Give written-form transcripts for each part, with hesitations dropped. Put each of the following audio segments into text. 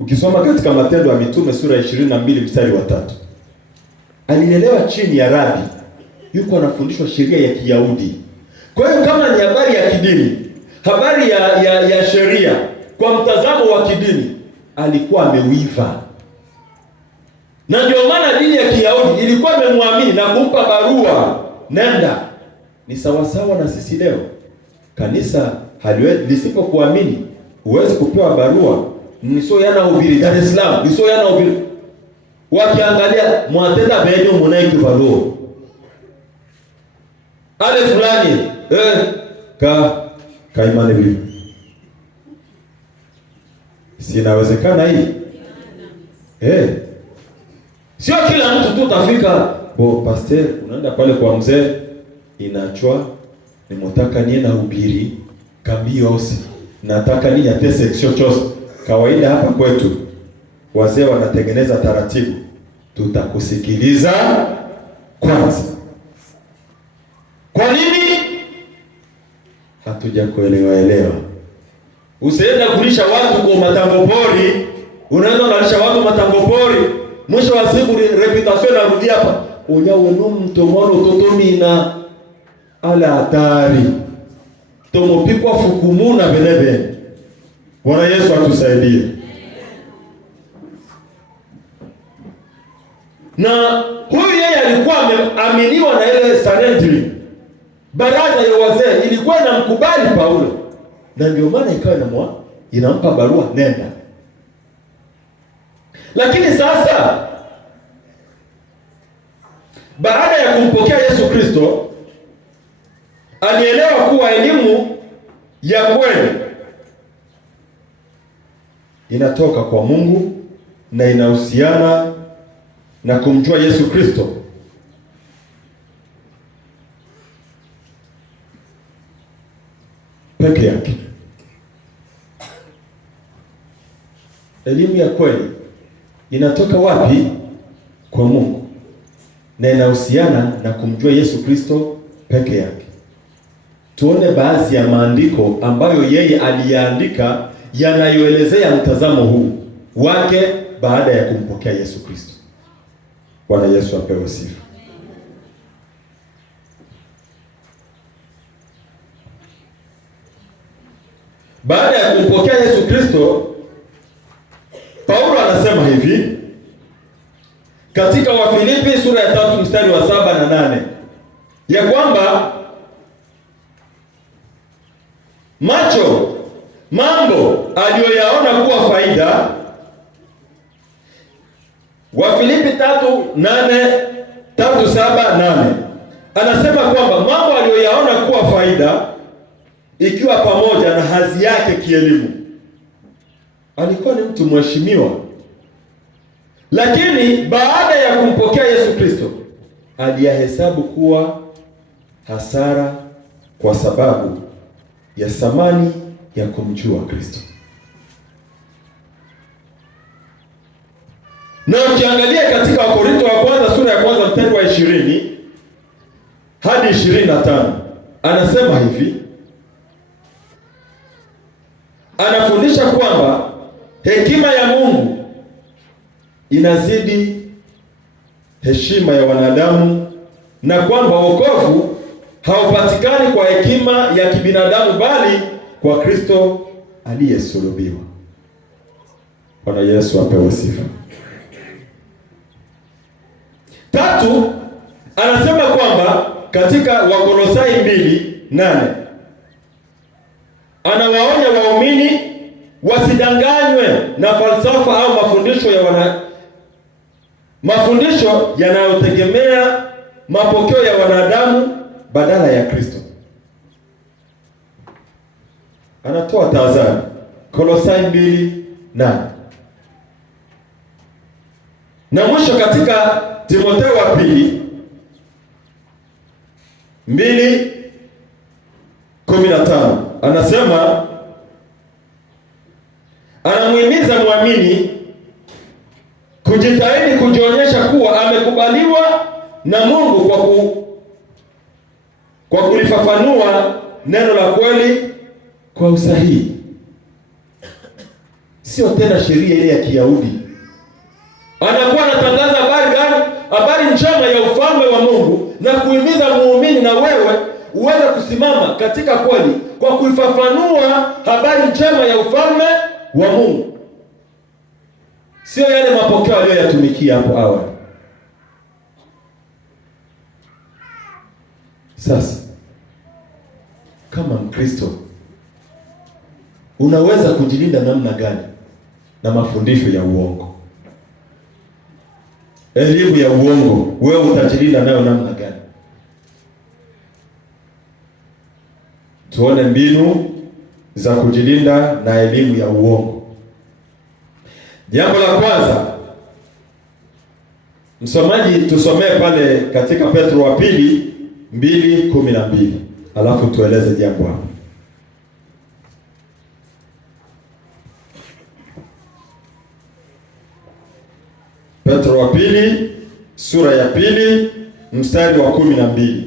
Ukisoma katika Matendo ya Mitume sura ya 22 mstari wa 3. Alilelewa chini ya rabi. Yuko anafundishwa sheria ya Kiyahudi. Kwa hiyo kama ni habari ya kidini, habari ya sheria kwa mtazamo wa kidini, alikuwa ameuiva. Na ndio maana dini ya Kiyahudi ilikuwa imemwamini na kumpa barua, nenda. Ni sawasawa na sisi leo. Kanisa lisipokuamini, huwezi kupewa barua. Niso yana ubiri Dar es Salaam, niso yana ubiri. Wakiangalia mwatenda benyo munaiki barua. Ale fulani, kaimane vile. Sinawezekana hii. Sio kila mtu tu utafika, pastor, unaenda pale kwa mzee, inachwa nimotaka niye na ubiri kambios, nataka ni ya section chose. Kawaida hapa kwetu wazee wanatengeneza taratibu, tutakusikiliza kwanza. Kwa nini? Hatuja kuelewa. Usienda kulisha watu kwa matango pori, unaenda unalisha watu matango pori, mwisho wa siku reputation inarudi hapa. Unya wenu mtomono totomina ala hatari. Tomopikwa fukumuna benebe. Bwana Yesu atusaidie. Na huyu yeye alikuwa ameaminiwa na ile Sanhedrin. Baraza ya wazee ilikuwa inamkubali Paulo. Na ndio maana ikawa inampa barua, nenda. Lakini sasa baada ya kumpokea Yesu Kristo, alielewa kuwa elimu ya kweli inatoka kwa Mungu na inahusiana na kumjua Yesu Kristo. Peke yake. Elimu ya kweli inatoka wapi? Kwa Mungu. Na inahusiana na kumjua Yesu Kristo peke yake. Tuone baadhi ya maandiko ambayo yeye aliyaandika yanayoelezea mtazamo huu wake baada ya kumpokea Yesu Kristo. Bwana Yesu apewe sifa. Baada ya kumpokea Yesu Kristo, Paulo anasema hivi katika Wafilipi sura ya 3 mstari wa 7 na 8 ya kwamba macho mambo aliyoyaona kuwa faida. Wafilipi 3:7-8 anasema kwamba mambo aliyoyaona kuwa faida, ikiwa pamoja na hadhi yake kielimu. Alikuwa ni mtu mheshimiwa, lakini baada ya kumpokea Yesu Kristo aliyahesabu kuwa hasara kwa sababu ya thamani ya kumjua Kristo. Na ukiangalia katika Wakorintho wa kwanza sura ya kwanza mstari wa 20 hadi 25 anasema hivi, anafundisha kwamba hekima ya Mungu inazidi heshima ya wanadamu, na kwamba wokovu haupatikani kwa hekima ya kibinadamu bali kwa Kristo aliyesulubiwa. Bwana Yesu apewe sifa. 3 anasema kwamba katika Wakolosai 2:8 anawaonya waumini wasidanganywe na falsafa au mafundisho yanayotegemea mapokeo ya wanadamu badala ya Kristo. Anatoa tahadhari. Kolosai 2:8. Na mwisho katika Timotheo wa 2:15 anasema, anamhimiza muamini kujitahidi kujionyesha kuwa amekubaliwa na Mungu kwa kulifafanua neno la kweli kwa usahihi. sio tena sheria ile ya Kiyahudi. Anakuwa anatangaza habari gani? Habari njema ya ufalme wa Mungu, na kuhimiza muumini na wewe uweze kusimama katika kweli kwa kuifafanua habari njema ya ufalme wa Mungu, sio yale mapokeo aliyoyatumikia hapo awali. Sasa kama Mkristo unaweza kujilinda namna gani na mafundisho ya uongo? Elimu ya uongo, wewe utajilinda nayo namna gani? Tuone mbinu za kujilinda na elimu ya uongo. Jambo la kwanza, msomaji tusomee pale katika Petro wa pili 2:12, alafu tueleze jambo hapo. Petro wa pili sura ya pili mstari wa 12.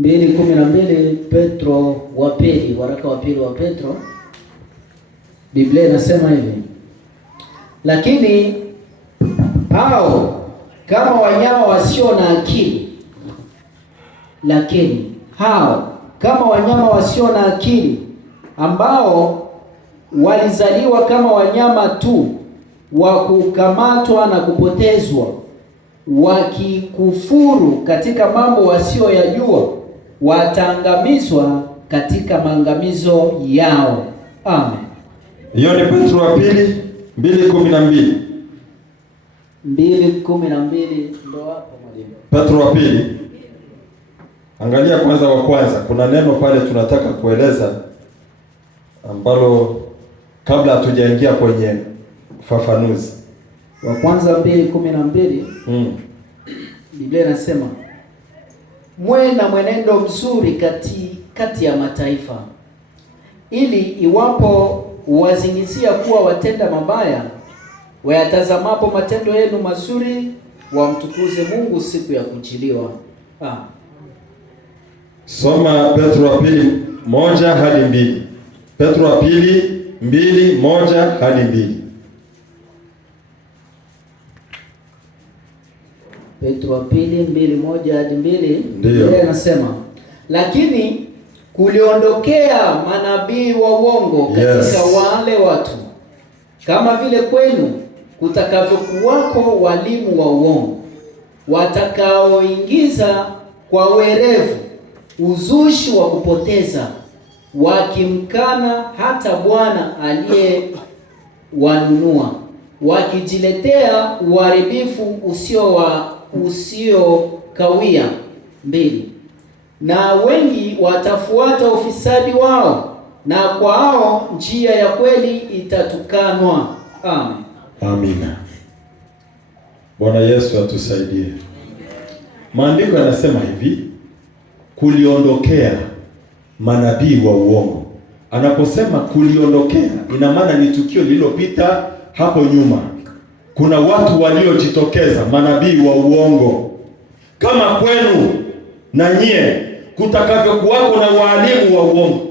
2:12. Petro wa pili, waraka wa pili wa Petro, Biblia inasema hivi: lakini hao kama wanyama wasio na akili, ambao walizaliwa kama wanyama tu, wa kukamatwa na kupotezwa, wakikufuru katika mambo wasioyajua, wataangamizwa katika maangamizo yao. Amen. Hiyo ni Petro wa pili 2:12. 2:12 ndo hapo mwalimu. Petro wa pili, angalia kwanza wa kwanza, kuna neno pale tunataka kueleza ambalo kabla hatujaingia kwenye ufafanuzi. Wa kwanza 2:12. Biblia inasema mwe na mwenendo mzuri kati ya mataifa, ili iwapo wazingizia kuwa watenda mabaya, wayatazamapo matendo yenu mazuri, wamtukuze Mungu siku ya kujiliwa. Soma Petro wa pili 1-2. Petro wa pili 2:1-2. Petro wa pili 2:1-2. Ndio anasema, lakini kuliondokea manabii wa uongo katika wale watu, kama vile kwenu kutakavyokuwako walimu wa uongo, watakaoingiza kwa werevu uzushi wa kupoteza, wakimkana hata Bwana aliyewanunua, wakijiletea uharibifu usiokawia. 2. Na wengi watafuata ufisadi wao, na kwa hao njia ya kweli itatukanwa. Amen. Amina. Bwana Yesu atusaidie. Maandiko yanasema hivi, kuliondokea manabii wa uongo. Anaposema kuliondokea, ina maana ni tukio lililopita hapo nyuma. Kuna watu waliojitokeza, manabii wa uongo, kama kwenu na nyie kutakavyokuwako na walimu wa uongo.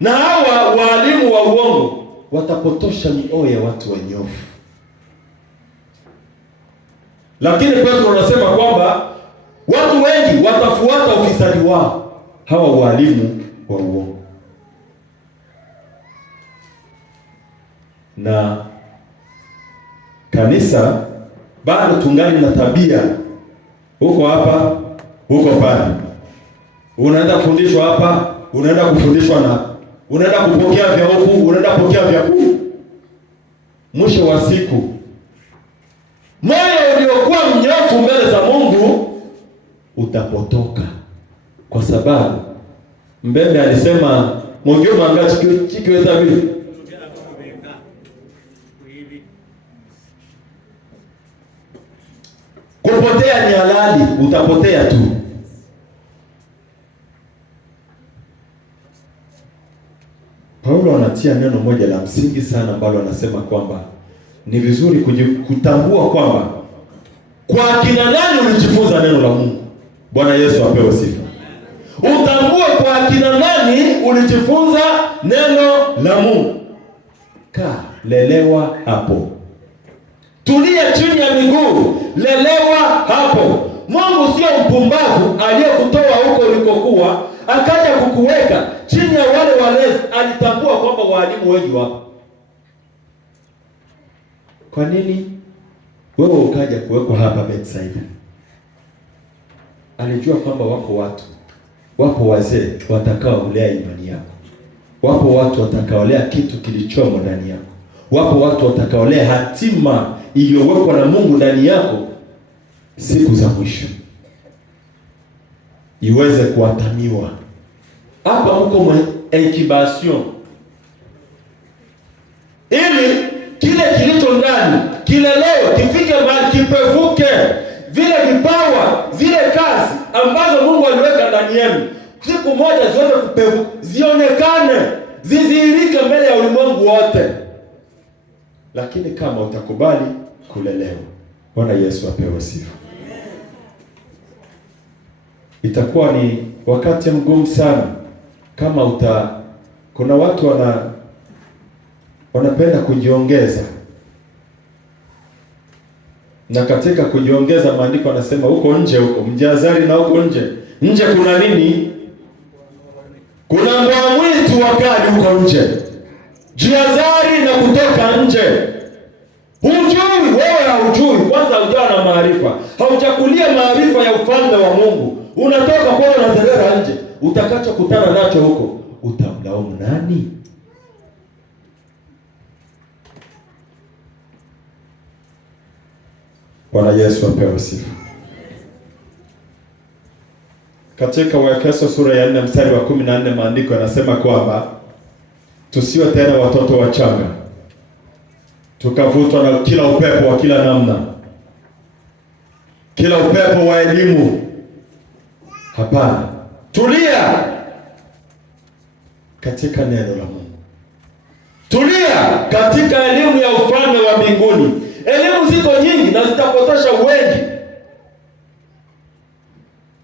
Na hawa walimu wa uongo watapotosha mioyo ya watu wanyofu. Lakini Petro anasema kwamba watu wengi watafuata ufisadi wao, hawa walimu wa uongo. Na kanisa bado tungali na tabia huko hapa huko pale. Unaenda kufundishwa hapa, unaenda kufundishwa na unaenda kupokea vya huku, unaenda kupokea vya huku. Mwisho wa siku, moyo uliokuwa mnyofu mbele za Mungu utapotoka, kwa sababu Mbembe alisema mongeo mangachi kikiweza vile. Kupotea ni halali, utapotea tu. Paulo anatia neno moja la msingi sana ambalo anasema kwamba ni vizuri kutambua kwamba kwa kina nani ulijifunza neno la Mungu. Bwana Yesu apewe sifa. Utambue kwa akina nani ulijifunza neno la Mungu. Lelewa hapo. Tulia chini ya miguu, lelewa hapo. Mungu sio mpumbavu aliyekutoa huko ulikokuwa akaja kukuweka chini ya wale walezi. Alitambua kwamba walimu wengi wapo. Kwa nini wewe ukaja kuwekwa hapa Bethsaida? Alijua kwamba wapo wazee watakaolea imani yako. Wapo watu watakaolea kitu kilichomo ndani yako. Wapo watu watakaolea hatima iliyowekwa na Mungu ndani yako siku za mwisho iweze kuatamiwa. Hapa mko incubation, ili kile kilicho ndani kilelewe, kifike mahali, kipevuke. Vile vipawa, zile kazi ambazo Mungu aliweka ndani yenu, siku moja ziweze kupevuka, zionekane, zidhihirike mbele ya ulimwengu wote. Lakini kama utakubali kulelewa, Bwana Yesu apewe sifa. Itakuwa ni wakati mgumu sana kama kuna watu wanapenda kujiongeza. Na katika kujiongeza, maandiko yanasema huko nje, huko mjazari na huko nje kuna nini? Kuna mbwa mwitu wakali huko nje. Jihadhari na kutoka nje. Hujui, wewe haujui, kwanza hujawa na maarifa. Haujakulia maarifa ya ufalme wa Mungu. Unatoka kwa unazerera nje. Utakachokutana nacho huko, utamlaumu nani? Bwana Yesu apewe sifa. Katika Waefeso sura ya 4 mstari wa 14 maandiko yanasema kwamba tusiwe tena watoto wachanga, tukavutwa na kila upepo wa kila namna, kila upepo wa elimu. Hapana, tulia katika neno la Mungu. Tulia katika elimu ya ufalme wa mbinguni. Elimu ziko nyingi na zitapotosha wengi.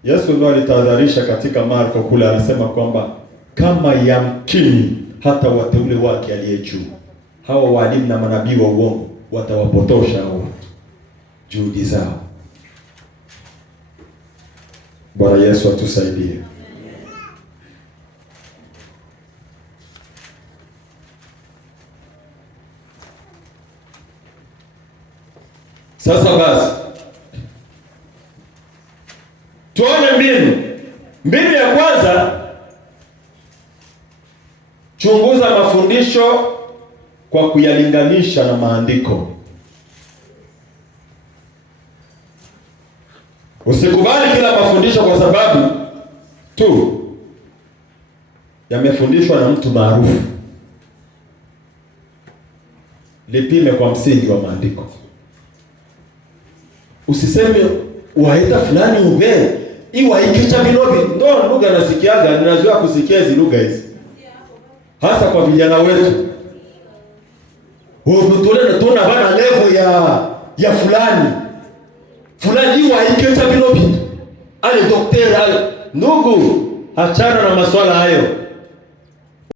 Yesu ndiye alitahadharisha katika Marko kule, anasema kwamba kama yamkini hata wateule wake aliye juu, hawa walimu na manabii wa uongo watawapotosha hao juhudi zao. Bwana Yesu atusaidie. Sasa basi tuone mbinu ya kwanza. Chunguza mafundisho kwa kuyalinganisha na maandiko. Usikubali kila mafundisho kwa sababu tu yamefundishwa na mtu maarufu. Lipime kwa msingi wa maandiko. Usiseme waita fulani ube iwa ikicha bilobi. Ndio lugha nasikiaga, ninazoea kusikia hizo lugha hizi. Hasa kwa vijana wetu. Tuna bana level ya fulani iwa ikicha bilobi. Ale daktari ale. Ndugu, achana na masuala hayo.